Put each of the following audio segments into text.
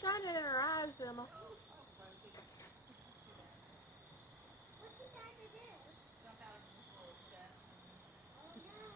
shine it in her eyes, Emma. What's she trying to do? Jump out of this little jet. Oh no.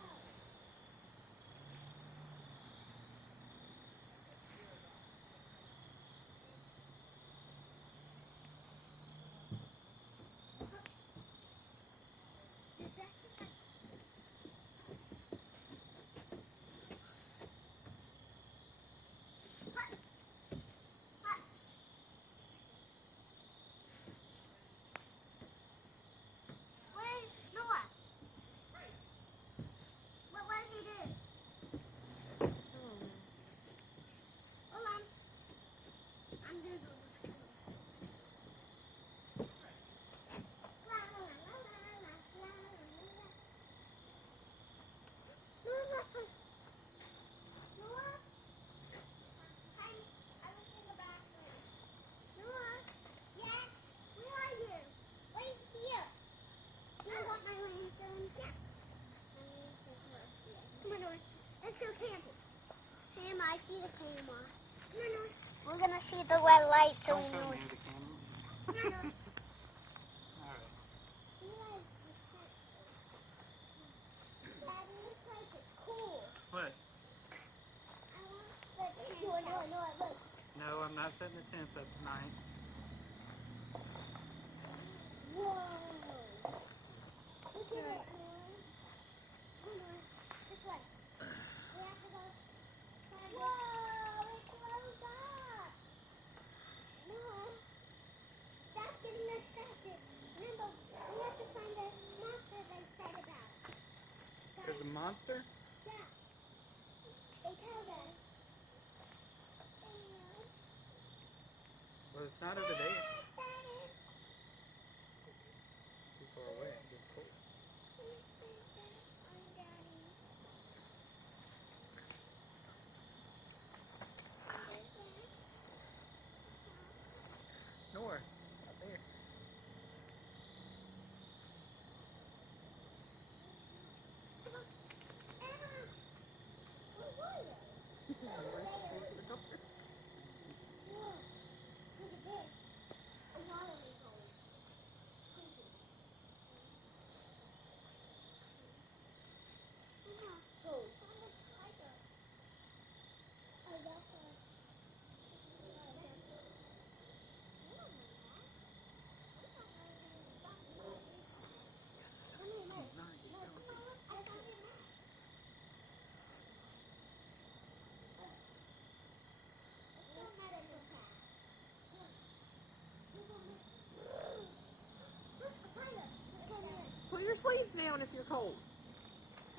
I see the camera. We're gonna see the red light so we know. Near the camera. All right. Daddy, this place is cool. What? I want the tent. No, look. No, I'm not setting the tents up tonight. Whoa. Look at it. This way. We have to go. Whoa, it blows up. No. Stop getting distracted. Remember, we have to find the monster they said about. There's a monster? Yeah. They told us. Well, it's not over there. Too far away. It gets cold. Nor. Up there. Pull your sleeves down if you're cold.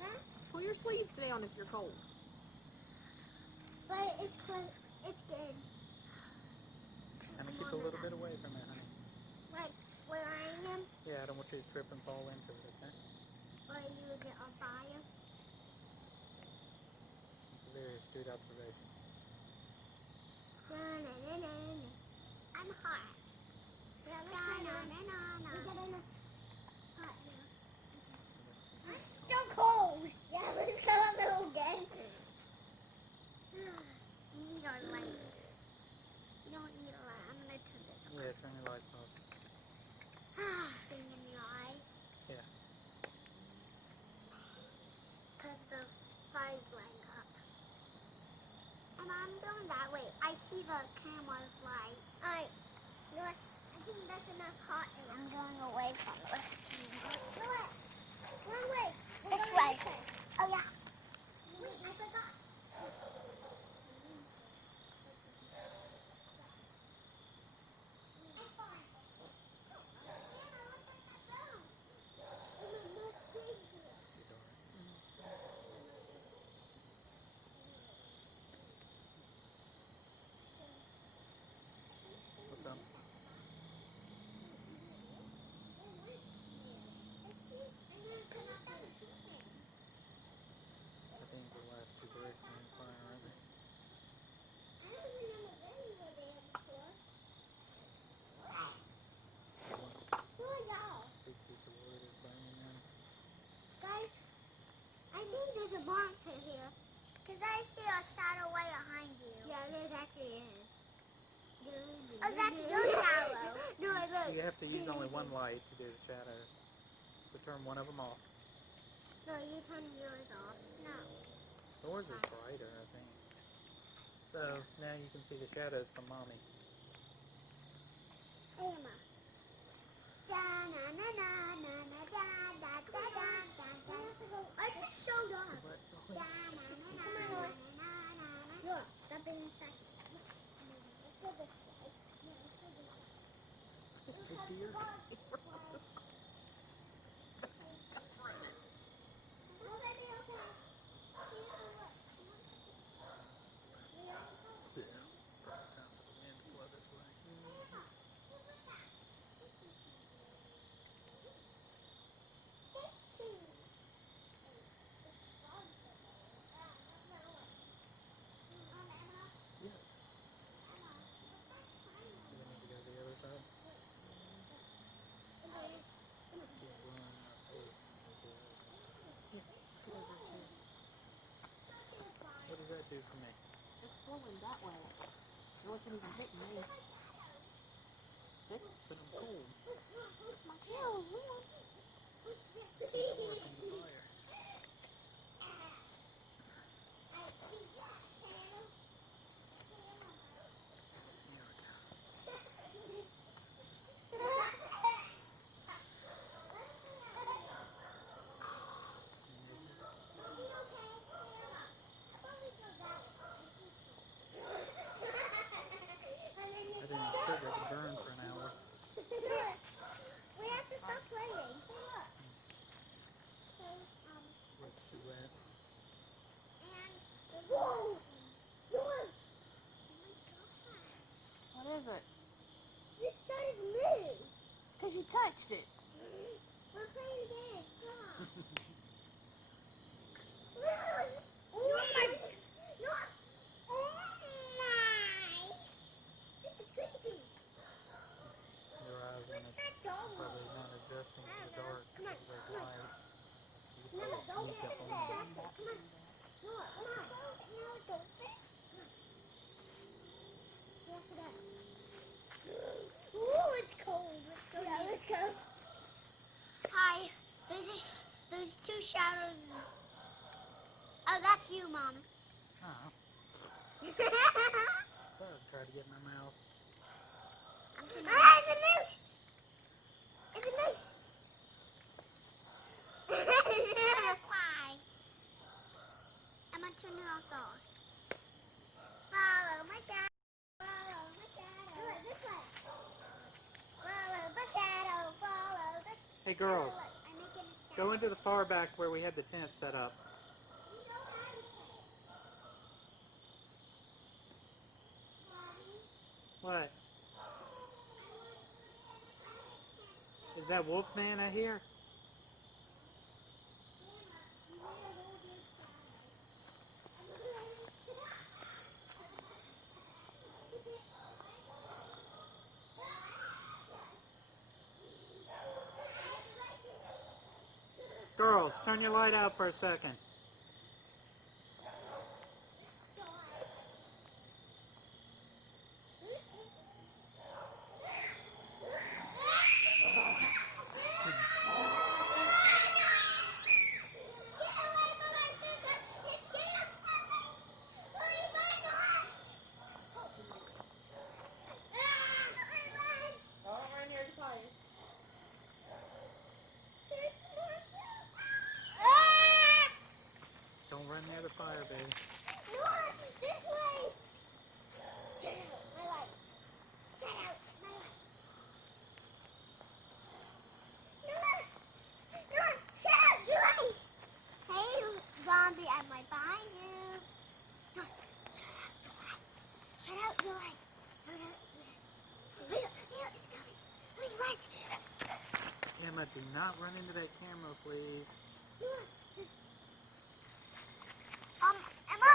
Huh? Pull your sleeves down if you're cold. But it's close. It's good. Kind of keep a little bit away from it, honey. Like where I am, Yeah, I don't want you to trip and fall into it, okay? or you will get on fire. It's a very astute observation. I'm hot. Yeah, let's go now. We get in hot now. I'm still cold. Yeah, let's go a little again. We need our light. You don't need a light. I'm gonna turn this on. Yeah, turn your lights off. Thing in your eyes. Yeah. Because the fire's lighting up. And I'm going that way. I see the camera's light. Alright. You know what? I think that's enough hot and I'm going away from it. No way. Wrong way. This way. Oh yeah. Wait, I forgot. What's up? I think the last two bricks are on fire, aren't they? Big piece of wood is burning now. Guys, I think there's a monster here. Because I see a shadow way behind you. Yeah, there's actually is. Oh, that's your shallow. No, look. You have to use only one light to do the shadows. So turn one of them off. No, you turn yours off. No. Yours is brighter, I think. So now you can see the shadows from Mommy. Hey, Emma. I just showed up. Look, stop being psychic. Let's go this way. Will that be okay? Time for the wind to blow this way. Do we need to go to the other side? Keep blowing our face. What does that do for me? It's blowing that way. It wasn't even hitting me. See? But I'm cold. My tail's warm. More from the fire. Here we go. I didn't expect it to burn for an hour. We have to stop playing. Look. So, It's too wet. and whoa! Look! What is it? This started to move. It's because you touched it. We're playing again. Stop. Oh my! No! Oh my! This is creepy. Your eyes when it's That dog. probably not adjusting to the dark Come on, because of come those on. lights. You could No, probably don't sneak get up on there. them. Come on. No, come on. No, don't fit. Walk it out. Ooh, it's cold. Let's go. Yeah, let's go. Hi. Those two shadows. Oh, that's you, Mom. Oh, bug tried to get in my mouth. Ah, it's a moose! It's a moose! Fly. I'm gonna turn it all off. Follow my shadow. Follow my shadow. Do it this way. Follow the shadow. Follow the shadow. Hey girls, I'm making a shadow. go into the far back where we had the tent set up. What? Is that Wolfman I hear? Girls, turn your light out for a second. Don't run near the fire. Don't run near the fire, baby. This way. Shut out, my light. Shut out, my light. No, shut out, your light. Hey, zombie, I'm right behind you. No, shut out, your light. Shut out, your light. It's coming. Please run. Emma, do not run into that camera, please. Emma.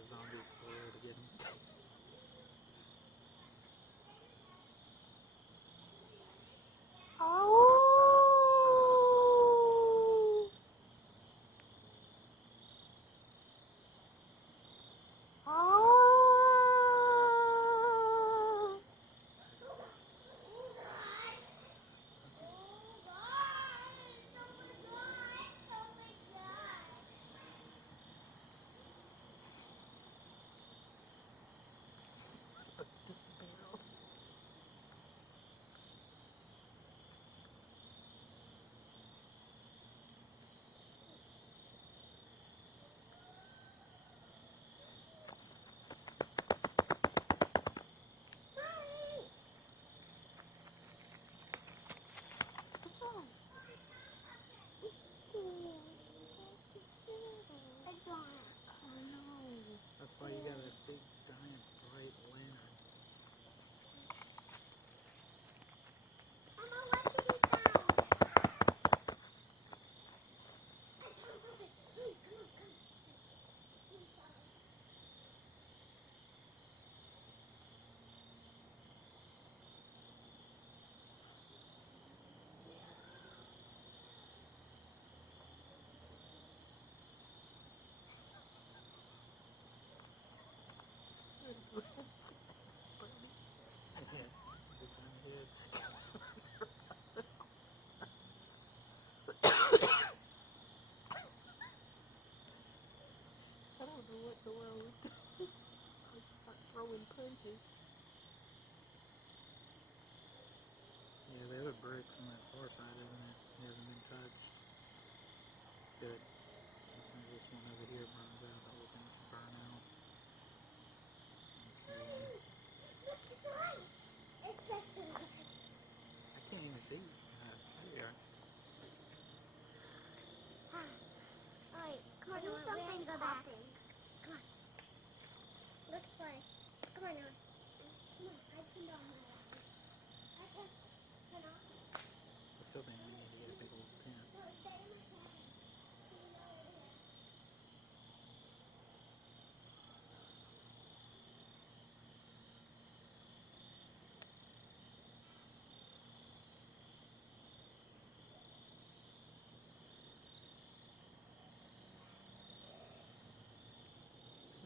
the zombies for her to get him. Oh! Oh! What's wrong? Oh no. That's why you got a big, giant, bright lantern. Mama, what did he found? Yeah, it's a giant head. I don't know what the world would do. I'd start throwing punches. Yeah, the other brick's on that far side, isn't it? It hasn't been touched. Good. As soon as this one over here burns out, that we can burn out. Okay. Look, it's a light. It's just a light. I can't even see. There you are. Alright, come on, do something popping. Come on. Let's play. Come on, Noah. Come on, I turned on my light. I can turn on. I still think we need to get a big old tent. No, stay in my cabin. You know it is.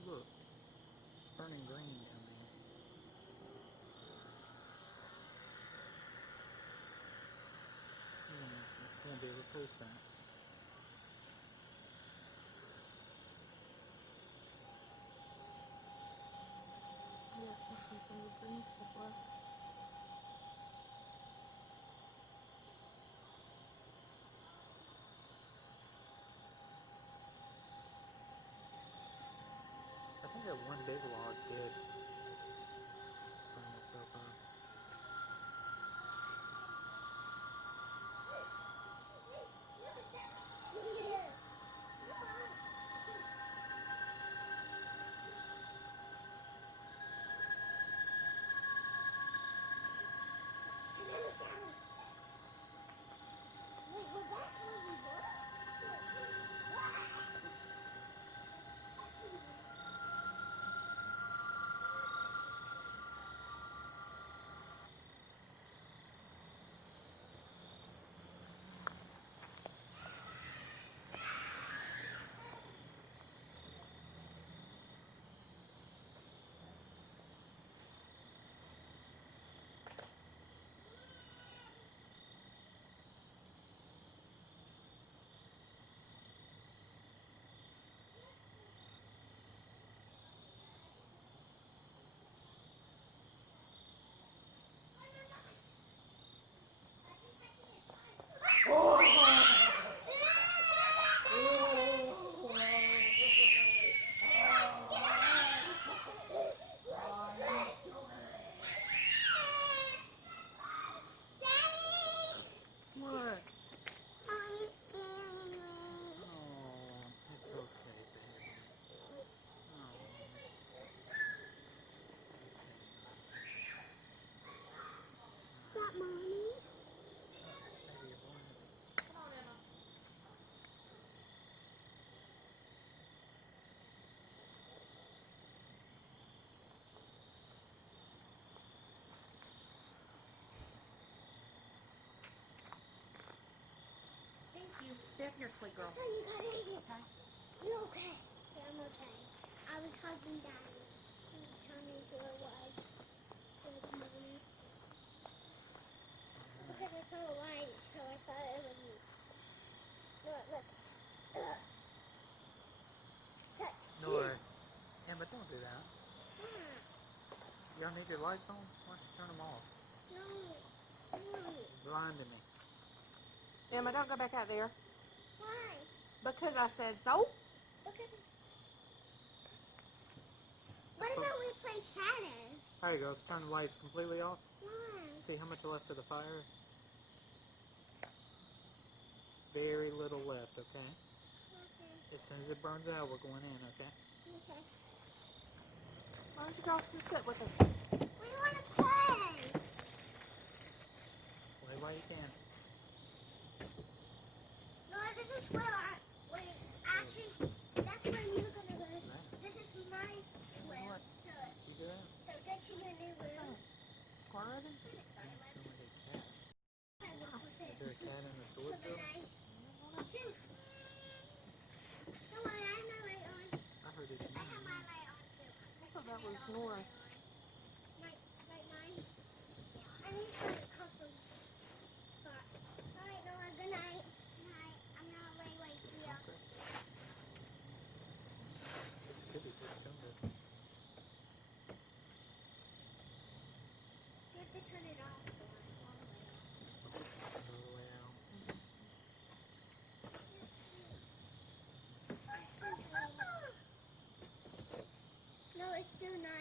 Look, it's burning green coming. You won't be able to post that. Yeah, this one's on the green stuff left. I think that one big log did burn itself up. Stay up here, sweet girl. I thought you got in it. Okay. You okay? Yeah, I'm okay. I was hugging Daddy. He was telling me who it was. Good morning. Because I saw a light, so I thought it was me. Look. Touch. No. Emma, don't do that. Ah, Y'all need your lights on? Why don't you turn them off? no. You're blinding me. Emma, don't go back out there. Why? Because I said so. Because. What about we play Shadows? Alright, girls, turn the lights completely off. Why? See how much left of the fire? It's very little left, okay? Okay. As soon as it burns out, we're going in, okay? Okay. Why don't you girls come sit with us? We want to play. Play while you can. No, this is where actually, that's where you're going to go. What's that? This is my room. What? So You do that? get to your new room. Squirrel? You sound like a cat. I walk with it. Is there a cat in the store, So Bill? then don't worry, I have my light on. I heard it. I have my light on too. I thought that was Nora. Light 9. I need to find a comfort spot. Alright, Noah, good night. Night. I'm gonna lay right here. Okay. This could be pretty good. You have to turn it off. It's all the way out. No, it's still 9. I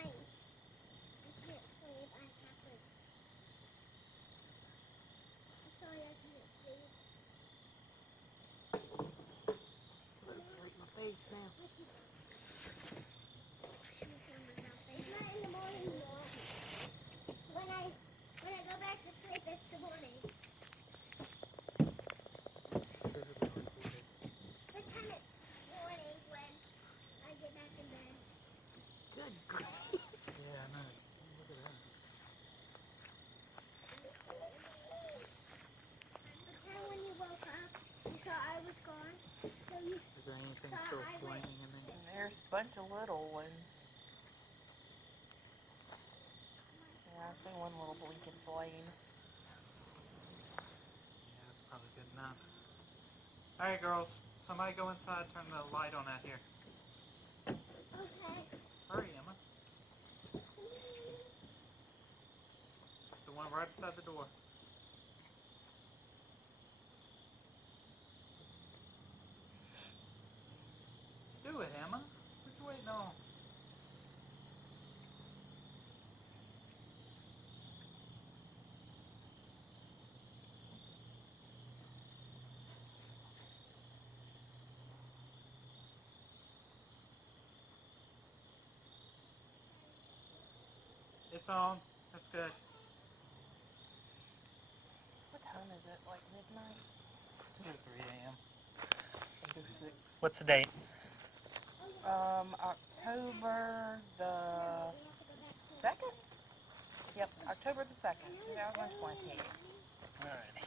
can't sleep. I have to. I'm sorry, I can't sleep. It's right in my face now. It's not in the morning, Mom. When I go back to sleep, it's the morning. Pretend it's morning when I get back in bed. Good grief. Yeah, I know. Look at that. Pretend when you woke up, you saw I was gone. So you Is there anything still flaming in there? And there's a bunch of little ones. Yeah, I see one little blinking flame. Yeah, that's probably good enough. Alright, girls. Somebody go inside, turn the light on out here. okay? Hurry, Emma. The one right beside the door. Do it, Emma. What you waiting on? It's on. That's good. What time is it? Like midnight? 2:03 a.m. 8:06. What's the date? October the 2nd? Yep, October the 2nd, 2020. Alrighty.